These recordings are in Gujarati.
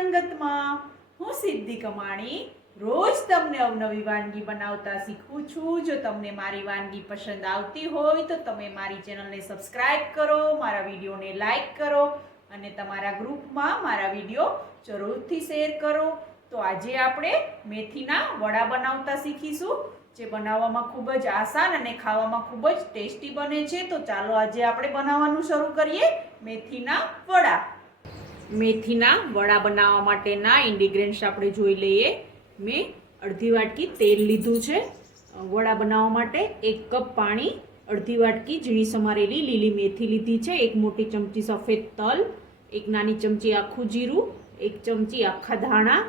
રંગતમાં હું સિદ્ધિ કમાણી રોજ તમને અવનવી વાનગી બનાવતા શીખું છું। જો તમને મારી વાનગી પસંદ આવતી હોય તો તમે મારી ચેનલને સબસ્ક્રાઇબ કરો, મારા વિડીયોને લાઈક કરો અને તમારા ગ્રુપમાં મારા વિડીયો જરૂરથી શેર કરો। તો આજે આપણે મેથીના વડા બનાવતા શીખીશું, જે બનાવવામાં ખૂબ જ આસાન અને ખાવામાં ખૂબ જ ટેસ્ટી બને છે। તો ચાલો આજે આપણે બનાવવાનું શરૂ કરીએ મેથીના વડા। મેથીના વડા બનાવવા માટેના ઇન્ગ્રેડિયન્ટ્સ આપણે જોઈ લઈએ। મેં અડધી વાટકી તેલ લીધું છે વડા બનાવવા માટે, 1 કપ પાણી, અડધી વાટકી ઝીણી સમારેલી લીલી મેથી લીધી છે, 1 મોટી ચમચી સફેદ તલ, 1 નાની ચમચી આખું જીરું, 1 ચમચી આખા ધાણા,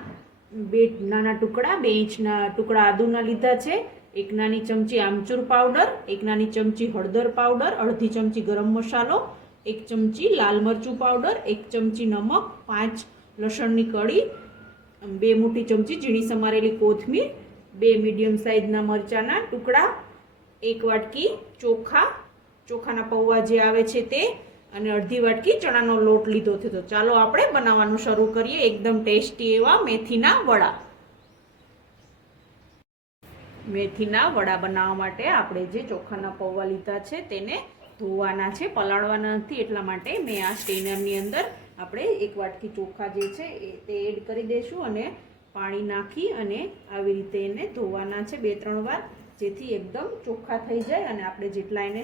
2 નાના ટુકડા 2 ઇંચના ટુકડા આદુના લીધા છે, 1 નાની ચમચી આમચૂર પાવડર, 1 નાની ચમચી હળદર પાવડર, અડધી ચમચી ગરમ મસાલો, 1 ચમચી લાલ મરચું પાવડર, 1 ચમચી નમક, 5 લસણની કળી, 2 મોટી ચમચી ઝીણી સમારેલી કોથમીર, 2 મીડિયમ સાઇઝના મરચાના ટુકડા, 1 વાટકી ચોખાના પૌવા જે આવે છે તે, અને અડધી વાટકી ચણાનો લોટ લીધો છે। તો ચાલો આપણે બનાવવાનું શરૂ કરીએ એકદમ ટેસ્ટી એવા મેથીના વડા। મેથીના વડા બનાવવા માટે આપણે જે ચોખાના પૌવા લીધા છે તેને ધોવાના છે, પલાળવાના નથી, એટલા માટે મેં આ સ્ટ્રેનરની અંદર આપણે 1 વાટકી ચોખા જે છે તે એડ કરી દઈશું અને પાણી નાખી અને આવી રીતે એને ધોવાના છે 2-3 વાર, જેથી એકદમ ચોખ્ખા થઈ જાય અને આપણે જેટલા એને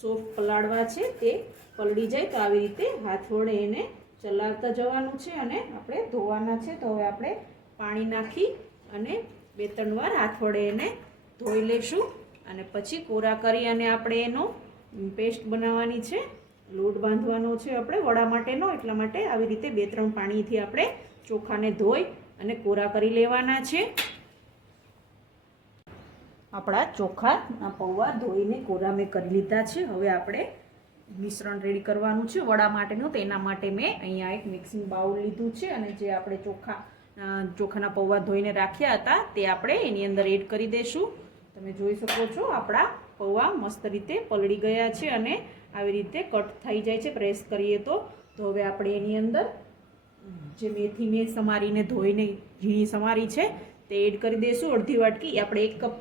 સોફ્ટ પલાળવા છે તે પલળી જાય। તો આવી રીતે હાથ વડે એને ચલાવતા જવાનું છે અને આપણે ધોવાના છે। તો હવે આપણે પાણી નાખી અને 2-3 વાર હાથ વડે એને ધોઈ લઈશું અને પછી કોરા કરી અને આપણે એનો પેસ્ટ બનાવવાની છે, લોટ બાંધવાનો છે આપણે વડા માટેનો, એટલા માટે આવી રીતે 2-3 પાણીથી આપણે ચોખાને ધોઈ અને કોરા કરી લેવાના છે। આપણા ચોખાના પૌવા ધોઈને કોરા મેં કરી લીધા છે। હવે આપણે મિશ્રણ રેડી કરવાનું છે વડા માટેનું। તેના માટે મેં અહીંયા એક મિક્સિંગ બાઉલ લીધું છે અને જે આપણે ચોખાના પૌવા ધોઈને રાખ્યા હતા તે આપણે એની અંદર એડ કરી દઈશું। તમે જોઈ શકો છો આપણા પૌવા મસ્ત રીતે પલળી ગયા છે અને આવી રીતે કટ થઈ જાય છે પ્રેસ કરીએ તો। હવે આપણે એની અંદર જે મેથી મેં સમારીને ધોઈને ઝીણી સમારી છે તે એડ કરી દઈશું। અડધી વાટકી આપણે 1 કપ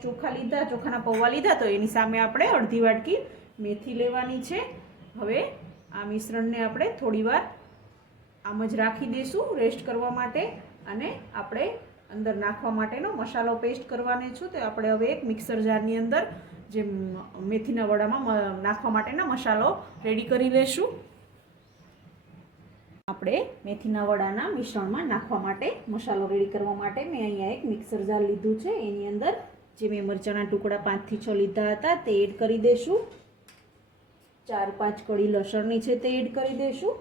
ચોખાના પૌવા લીધા તો એની સામે આપણે અડધી વાટકી મેથી લેવાની છે। હવે આ મિશ્રણને આપણે થોડીવાર આમ જ રાખી દઈશું રેસ્ટ કરવા માટે અને આપણે અંદર નાખવા માટેનો મસાલો પેસ્ટ કરવાની છું। તો આપણે હવે એક મિક્સર જારની અંદર જે મેથીના વડામાં નાખવા માટેનો મસાલો રેડી કરી લઈશું। આપણે મેથીના વડાના મિશ્રણમાં નાખવા માટે મસાલો રેડી કરવા માટે મેં અહીંયા એક મિક્સર જાર લીધું છે, એની અંદર જે મેં મરચાના ટુકડા 5 થી 6 લીધા હતા તે એડ કરી દઈશું, 4-5 કળી લસણની છે તે એડ કરી દઈશું,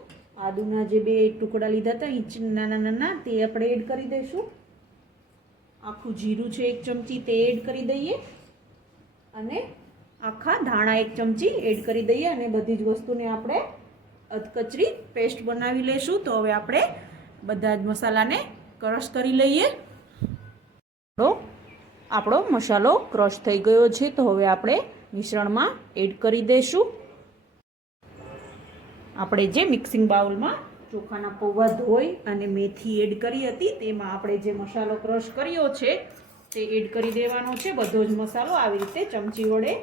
આદુના જે 2 ટુકડા લીધા હતા નાના તે આપણે એડ કરી દઈશું, આખું જીરું છે 1 ચમચી તે એડ કરી દઈએ અને આખા ધાણા 1 ચમચી એડ કરી દઈએ અને બધી જ વસ્તુને આપણે અધકચરી પેસ્ટ બનાવી લઈશું। તો હવે આપણે બધા જ મસાલાને ક્રશ કરી લઈએ। આપણો મસાલો ક્રશ થઈ ગયો છે, તો હવે આપણે મિશ્રણમાં એડ કરી દઈશું। આપણે જે મિક્સિંગ બાઉલમાં ચોખાના પૌવા ધોઈ અને મેથી એડ કરી હતી તેમાં આપણે જે મસાલો ક્રશ કર્યો છે તે એડ કરી દેવાનો છે। બધો જ મસાલો આવી રીતે ચમચી વડે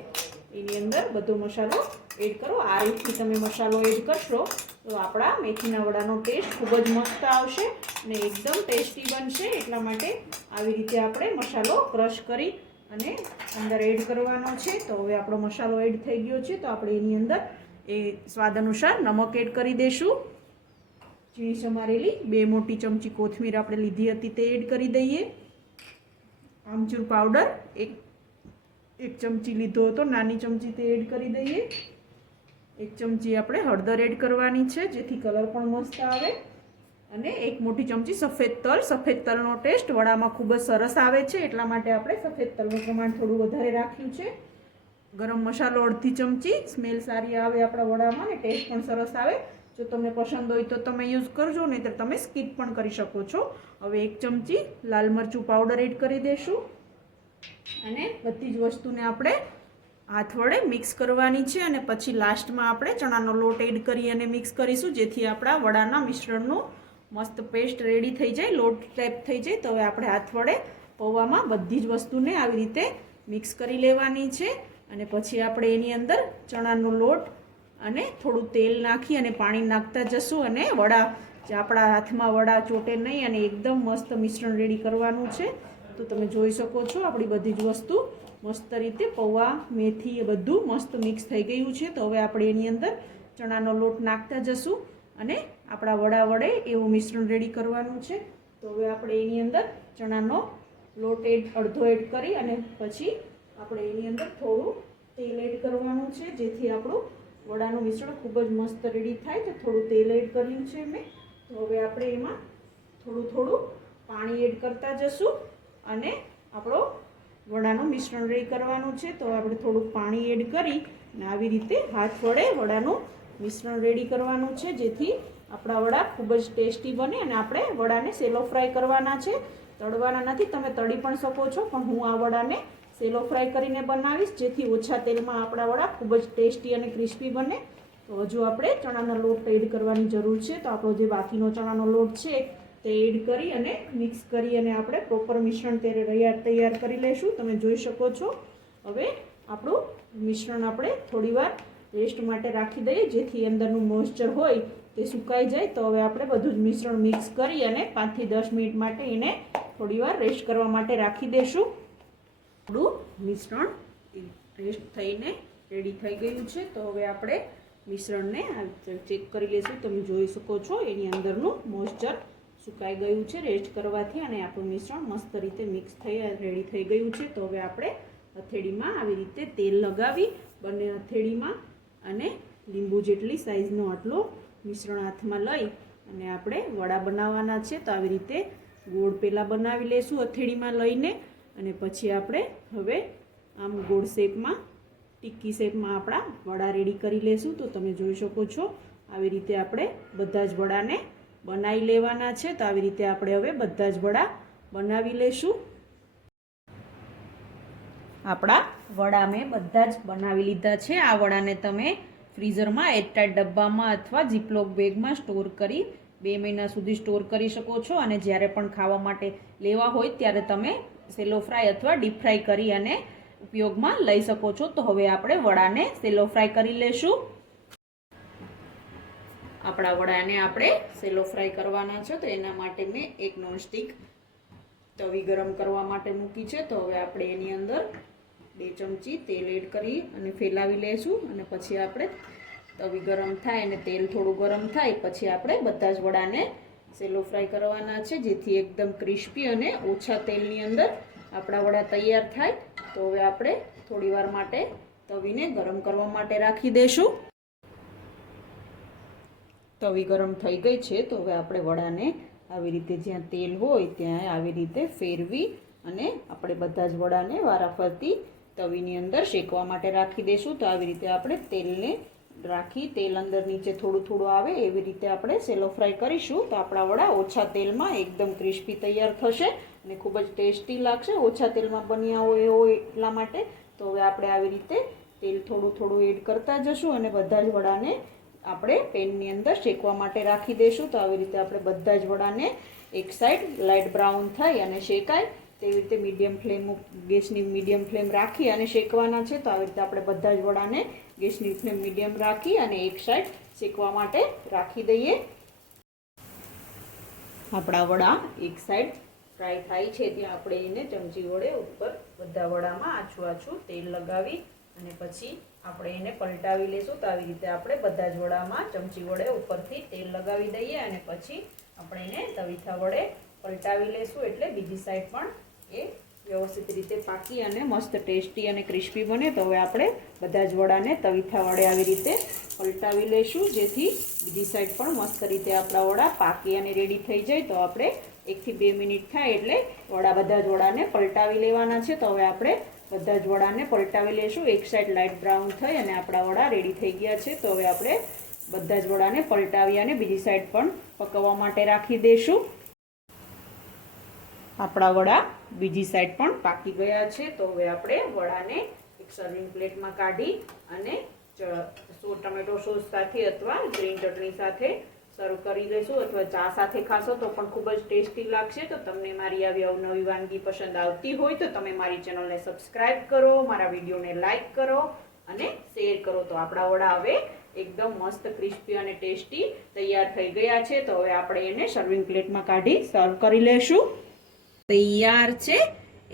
એની અંદર બધો મસાલો એડ કરો। આ રીતથી તમે મસાલો એડ કરશો તો આપણા મેથીના વડાનો ટેસ્ટ ખૂબ જ મસ્ત આવશે અને એકદમ ટેસ્ટી બનશે। એટલા માટે આવી રીતે આપણે મસાલો ક્રશ કરી અને અંદર એડ કરવાનો છે। તો હવે આપણો મસાલો એડ થઈ ગયો છે, તો આપણે એની અંદર સ્વાદ અનુસાર નમક એડ કરી દઈશું, ઝીણી સમારેલી 2 મોટી ચમચી કોથમીર આપણે લીધી હતી તે એડ કરી દઈએ, આમચૂર પાવડર 1 ચમચી લીધો હતો નાની ચમચી તે એડ કરી દઈએ, 1 ચમચી આપણે હળદર એડ કરવાની છે જેથી કલર પણ મસ્ત આવે, અને 1 મોટી ચમચી સફેદ તલનો ટેસ્ટ વડામાં ખૂબ જ સરસ આવે છે, એટલા માટે આપણે સફેદ તલનું પ્રમાણ થોડું વધારે રાખ્યું છે। ગરમ મસાલો અડધી ચમચી, સ્મેલ સારી આવે આપણા વડામાં અને ટેસ્ટ પણ સરસ આવે। જો તમને પસંદ હોય તો તમે યુઝ કરજો, નહીંતર તમે સ્કીપ પણ કરી શકો છો। હવે 1 ચમચી લાલ મરચું પાવડર એડ કરી દઈશું અને બધી જ વસ્તુને આપણે હાથ વડે મિક્સ કરવાની છે અને પછી લાસ્ટમાં આપણે ચણાનો લોટ એડ કરી અને મિક્સ કરીશું, જેથી આપણા વડાના મિશ્રણનું મસ્ત પેસ્ટ રેડી થઈ જાય, લોટ ટાઈપ થઈ જાય, તો હવે આપણે હાથ વડે પૌવામાં બધી જ વસ્તુને આવી રીતે મિક્સ કરી લેવાની છે. અને પછી આપણે એની અંદર ચણાનો લોટ અને થોડું તેલ નાખી અને પાણી નાખતા જશું અને વડા જે આપણા હાથમાં વડા ચોટે નહીં અને એકદમ મસ્ત મિશ્રણ રેડી કરવાનું છે. તો તમે જોઈ શકો છો આપણી બધી જ વસ્તુ મસ્ત રીતે પૌવા મેથી એ બધું મસ્ત મિક્સ થઈ ગયું છે. તો હવે આપણે એની અંદર ચણાનો લોટ નાખતા જશું અને આપણા વડા વડે એવું મિશ્રણ રેડી કરવાનું છે. તો હવે આપણે એની અંદર ચણાનો લોટ અડધો એડ કરી અને પછી આપણે એની અંદર થોડું તેલ એડ કરવાનું છે, જેથી આપણું વડાનું મિશ્રણ ખૂબ જ મસ્ત રેડી થાય. તો થોડું તેલ એડ કર્યું છે મેં. તો હવે આપણે એમાં થોડું પાણી એડ કરતા જશું અને આપણો વડાનું મિશ્રણ રેડી કરવાનું છે. તો આપણે થોડુંક પાણી એડ કરી અને આવી રીતે હાથ વડે વડાનું મિશ્રણ રેડી કરવાનું છે, જેથી આપણા વડા ખૂબ જ ટેસ્ટી બને. અને આપણે વડાને સેલો ફ્રાય કરવાના છે, તળવાના નથી. તમે તળી પણ શકો છો, પણ હું આ વડાને સેલો ફ્રાય કરીને બનાવીશ, જેથી ઓછા તેલમાં આપણા વડા ખૂબ જ ટેસ્ટી અને ક્રિસ્પી બને. તો હજુ આપણે ચણાનો લોટ એડ કરવાની જરૂર છે. તો આપણો જે બાકીનો ચણાનો લોટ છે તે એડ કરી અને મિક્સ કરી અને આપણે પ્રોપર મિશ્રણ તૈયાર કરી લઈશું. તમે જોઈ શકો છો. હવે આપણું મિશ્રણ આપણે થોડીવાર રેસ્ટ માટે રાખી દઈએ, જેથી અંદરનું મોઇસ્ચર હોય તે સુકાઈ જાય. તો હવે આપણે બધું જ મિશ્રણ મિક્સ કરી અને 5 થી 10 મિનિટ માટે એને થોડીવાર રેસ્ટ કરવા માટે રાખી દઈશું. આપણું મિશ્રણ રેસ્ટ થઈને રેડી થઈ ગયું છે. તો હવે આપણે મિશ્રણને ચેક કરી લઈશું. તમે જોઈ શકો છો એની અંદરનું મોઇસ્ચર સુકાઈ ગયું છે રેસ્ટ કરવાથી, અને આપણું મિશ્રણ મસ્ત રીતે મિક્સ થઈ રેડી થઈ ગયું છે. તો હવે આપણે હથેળીમાં આવી રીતે તેલ લગાવી બંને હથેળીમાં અને લીંબુ જેટલી સાઈઝનો આટલો મિશ્રણ હાથમાં લઈ અને આપણે વડા બનાવવાના છે. તો આવી રીતે ગોળ પહેલાં બનાવી લઈશું હથેળીમાં લઈને, અને પછી આપણે હવે આમ ગોળ શેપમાં ટિક્કી શેપમાં આપણા વડા રેડી કરી લઈશું. તો તમે જોઈ શકો છો આવી રીતે આપણે બધા જ વડાને બનાવી લેવાના છે. તો આવી રીતે આપણે હવે બધા જ વડા બનાવી લઈશું. આપણા વડા મેં બધા જ બનાવી લીધા છે. આ વડાને તમે ફ્રીઝરમાં એરટાઇટ ડબ્બામાં અથવા ઝીપલોક બેગમાં સ્ટોર કરી 2 મહિના સુધી સ્ટોર કરી શકો છો. અને જ્યારે પણ ખાવા માટે લેવા હોય ત્યારે તમે સેલો ફ્રાય અથવા ડીપ ફ્રાય કરી અને ઉપયોગમાં લઈ શકો છો. તો હવે આપણે વડાને સેલો ફ્રાય કરી લઈશું. આપણા વડાને આપણે સેલો ફ્રાય કરવાના છે. તો એના માટે મેં એક નોનસ્ટિક તવી ગરમ કરવા માટે મૂકી છે. તો હવે આપણે એની અંદર 2 ચમચી તેલ એડ કરી અને ફેલાવી લઈશું. અને પછી આપણે તવી ગરમ થાય અને તેલ થોડું ગરમ થાય પછી આપણે બધા જ વડાને સેલો ફ્રાય કરવાના છે, જેથી એકદમ ક્રિસ્પી અને ઓછા તેલની અંદર આપણા વડા તૈયાર થાય. તો હવે આપણે થોડીવાર માટે તવીને ગરમ કરવા માટે રાખી દઈશું. તવી ગરમ થઈ ગઈ છે. તો હવે આપણે વડાને આવી રીતે જ્યાં તેલ હોય ત્યાં આવી રીતે ફેરવી અને આપણે બધા જ વડાને વારાફરતી તવીની અંદર શેકવા માટે રાખી દઈશું. તો આવી રીતે આપણે તેલને રાખી તેલ અંદર નીચે થોડું આવે એવી રીતે આપણે સેલો ફ્રાય કરીશું. તો આપણા વડા ઓછા તેલમાં એકદમ ક્રિસ્પી તૈયાર થશે અને ખૂબ જ ટેસ્ટી લાગશે. ઓછા તેલમાં બન્યા હોય એટલા માટે. તો હવે આપણે આવી રીતે તેલ થોડું એડ કરતા જશું અને બધા જ વડાને આપણે પેનની અંદર શેકવા માટે રાખી દઈશું. તો આવી રીતે આપણે બધા જ વડાને એક સાઈડ લાઇટ બ્રાઉન થાય અને શેકાય તેવી રીતે ગેસની મીડિયમ ફ્લેમ રાખી અને શેકવાના છે. તો આવી રીતે આપણે બધા જ વડાને ગેસની ફ્લેમ મીડિયમ રાખી અને એક સાઈડ શેકવા માટે રાખી દઈએ. આપણા વડા એક સાઈડ ફ્રાય થાય છે ત્યાં આપણે એને ચમચી વડે ઉપર બધા વડામાં આછું તેલ લગાવી અને પછી આપણે એને પલટાવી લઈશું. તો આવી રીતે આપણે બધા જ વડામાં ચમચી વડે ઉપરથી તેલ લગાવી દઈએ અને પછી આપણે એને તવીથા વડે પલટાવી લઈશું, એટલે બીજી સાઈડ પણ એ વ્યવસ્થિત રીતે પાકી અને મસ્ત ટેસ્ટી અને ક્રિસ્પી બને. તો હવે આપણે બધા જ વડાને તવીથા વડે આવી રીતે પલટાવી લઈશું, જેથી બીજી સાઈડ પણ મસ્ત રીતે આપણા વડા પાકી અને રેડી થઈ જાય. તો આપણે 1 થી 2 મિનિટ થાય એટલે બધા જ વડાને પલટાવી લેવાના છે. તો હવે આપણે બધા જ વડાને પલટાવી લઈશું. એક સાઈડ લાઇટ બ્રાઉન થઈ અને આપણા વડા રેડી થઈ ગયા છે. તો હવે આપણે બધા જ વડાને પલટાવી અને બીજી સાઈડ પણ પકવવા માટે રાખી દઈશું. આપણા વડા બીજી સાઈડ પણ પાકી ગયા છે. તો હવે આપણે વડાને એક સર્વિંગ પ્લેટમાં કાઢી અને ટમેટો સોસ સાથે અથવા ગ્રીન ચટણી સાથે સર્વ કરી લેશું અથવા ચા સાથે ખાશો તો પણ ખૂબ જ ટેસ્ટી લાગશે. તો તમને મારી આવી અવનવી વાનગી પસંદ આવતી હોય તો તમે મારી ચેનલને સબસ્ક્રાઇબ કરો, મારા વિડીયોને લાઈક કરો અને શેર કરો. તો આપણા વડા હવે એકદમ મસ્ત ક્રિસ્પી અને ટેસ્ટી તૈયાર થઈ ગયા છે. તો હવે આપણે એને સર્વિંગ પ્લેટમાં કાઢી સર્વ કરી લેશું. તૈયાર છે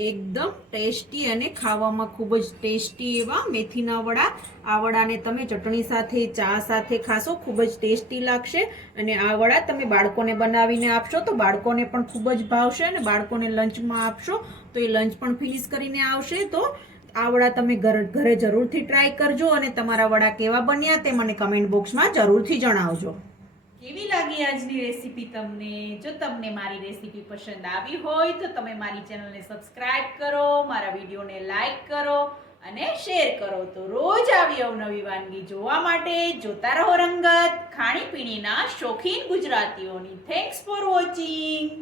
એકદમ ટેસ્ટી અને ખાવામાં ખૂબ જ ટેસ્ટી એવા મેથીના વડા. આ વડાને તમે ચટણી સાથે, ચા સાથે ખાશો ખૂબ જ ટેસ્ટી લાગશે. અને આ વડા તમે બાળકોને બનાવીને આપશો તો બાળકોને પણ ખૂબ જ ભાવશે. અને બાળકોને લંચમાં આપશો તો એ લંચ પણ ફિનિશ કરીને આવશે. તો આ વડા તમે ઘરે જરૂરથી ટ્રાય કરજો અને તમારા વડા કેવા બન્યા તે મને કમેન્ટ બોક્સમાં જરૂરથી જણાવજો. કેવી લાગી આજની રેસીપી તમને? જો તમને મારી રેસીપી પસંદ આવી હોય તો તમે મારી ચેનલને સબસ્ક્રાઇબ કરો, મારા વિડીયોને લાઈક કરો અને શેર કરો. તો રોજ આવી અવનવી વાનગી જોવા માટે જોતા રહો રંગત, ખાણીપીણીના શોખીન ગુજરાતીઓની. Thanks for watching.